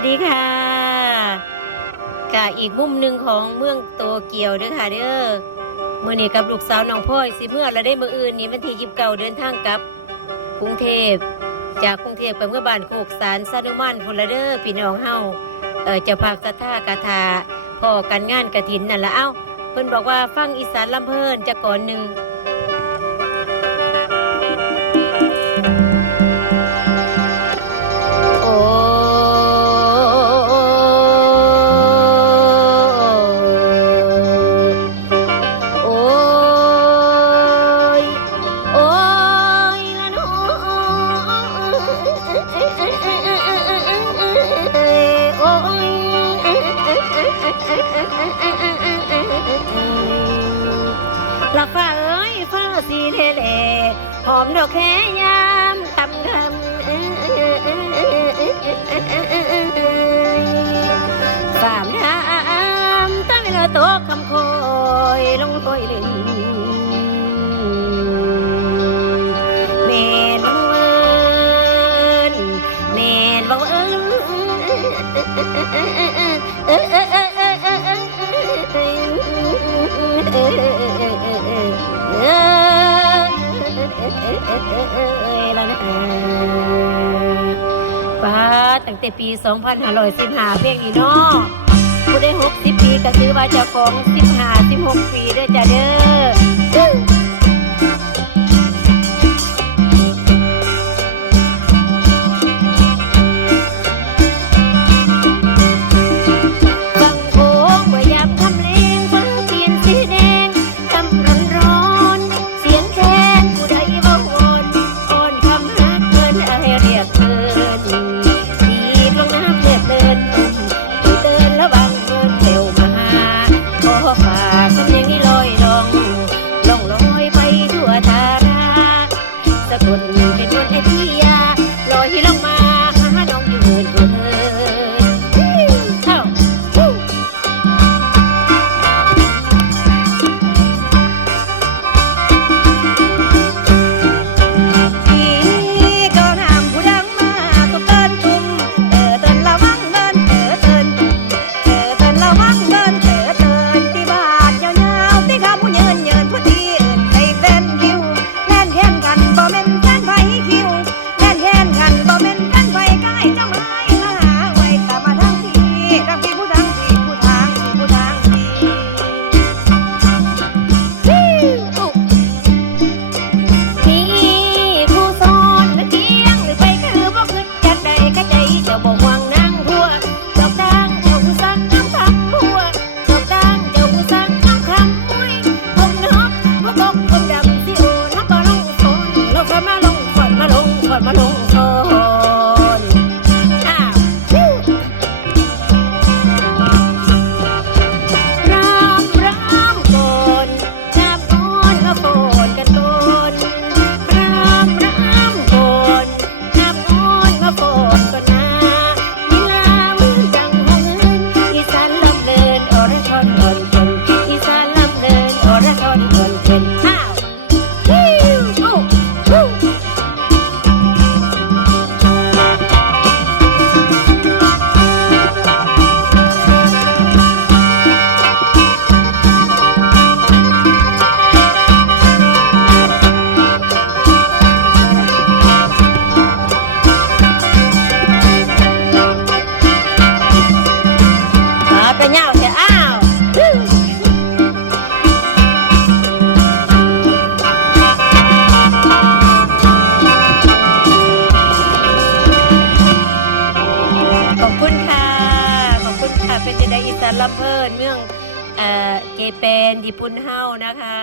วัสดีค่ะกะอีกมุมหนึ่งของเมืองโตเกียวเด้อค่ะเด้อมื่อนี้กับลูกสาวน้องพ่อยสิเมื่อเราได้มืออื่นนี้วันที่ยิบเก่าเดินทางกลับกรุงเทพ จากกรุงเทพไปเมื่อบ้านโคกสารสานุมันพละเด้อพี่น้องเฮาเออเจะภาพสัทธากาถาพ่อกันงานกระถินนั่นละเอ้า เพิ่นบอกว่าฟังอีสานลำเพลินจะก่อนหนึ่ง ฟ้าเอ้ยฟ้าสีเทเลหอมดอกแค่ยามคำคำสามน้ำตั้งเวลาตกคำคอยลงคอยเล่นเมนบังเอิญเมนบังเอิญ แต่ปี 2515 เพลงนี้เนาะผู้ได้ 60 ปีก็ซื้อว่าเจ้าของ 15 16 ปีเด้อจ้าเด้อ ม เป็นจะได้อิสานลำเพิ่นเมืองเอ่อเกเปนญี่ปุ่นเฮานะคะ